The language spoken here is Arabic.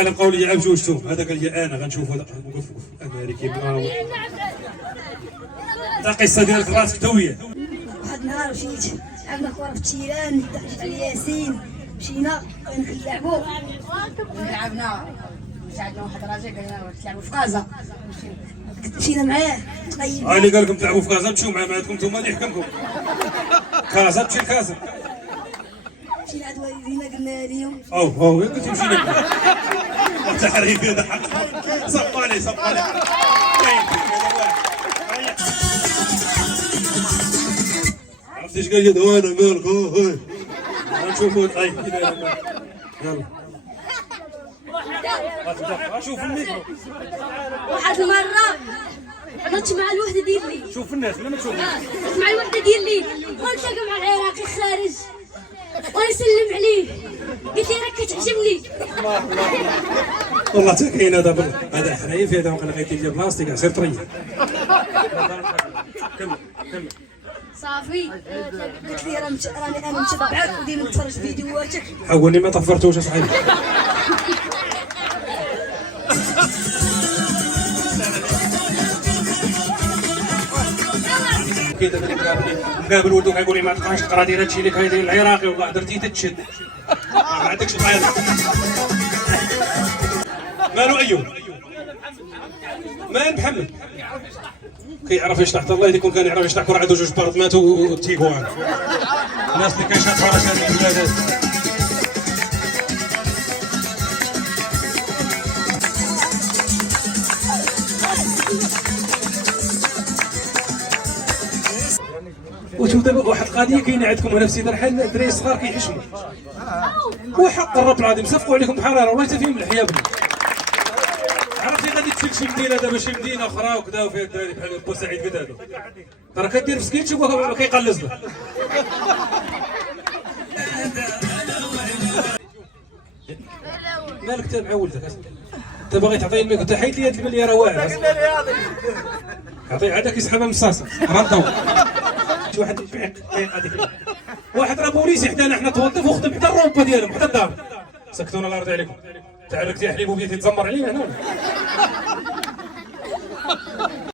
انا بقاو لي عام جوجتهم، هذا قال لي انا غنشوف هذا وقف انا اللي كيبغى تا قصه ديالك راسك تويه. واحد النهار مشيت لعبنا كره في التيران، جيت على ياسين مشينا نلعبوا لعبنا ساعدنا واحد الراجل قال لنا تلعبوا في كازا، مشينا معاه طيب. اللي قال لكم تلعبوا في كازا مشيو معاه، ما عندكم نتوما اللي يحكمكم. كازا تمشي لكازا. مشينا عند والدينا قلنا لهم او قلت مشينا التحريف هذا صب عليه صب عليه. عرفت ايش قال لي دوانا مالك؟ نشوفوا طيب كذا يلا شوف الميكرو. واحد المرة حضرت مع الوحدة ديالي. شوف الناس لما تشوف مع الوحدة ديالي ونلتقى مع العراقي خارج ونسلم عليه، قلت لي راك كتعجبني. والله حتى كاين هذا حريف، هذا وقيلا غيدير بلاستيك عصير طريه. كمل صافي قلت لي راني انا متبعك وديما نتفرج في فيديوهاتك. حولني ما طفرتوش اصاحبي. كذا ملي مقابل ولدو كيقول لي ما تقراش تقرا دير هادشي اللي كايدير العراقي، والله درتي تتشد ما عندكش طايل. مالو ايوب مان محمد كيعرف يشطح، الله يكون كان يعرف يشطح كره عنده جوج بارطمات وتيغوان. الناس اللي كيشطحوا راه هذه البلاد. وشوف دابا واحد القضيه كاينه عندكم هنا في سيدي الرحال، الدراري الصغار كيحشموا وحق الرب العظيم صفقوا عليكم بحراره، والله حتى فيهم الحياه بني. عرفتي غادي تسلك شي مدينه دابا، شي مدينه اخرى وكذا وفيها الدراري بحال بورسعيد كذا، هادو راه كدير مسكين تشوفه كيقلص له. مالك تابع ولدك انت باغي تعطيه الميك، انت حيد لي هاد المليار واعر عطيه عادك يسحبها من الصاصه ردوا. شي واحد هذيك واحد راه بوليسي حدانا حنا توظف وخدم حتى الرومبا ديالهم حتى الدار. سكتونا الله يرضي عليكم. تعرك تحليب وبديتي تزمر علينا هنا.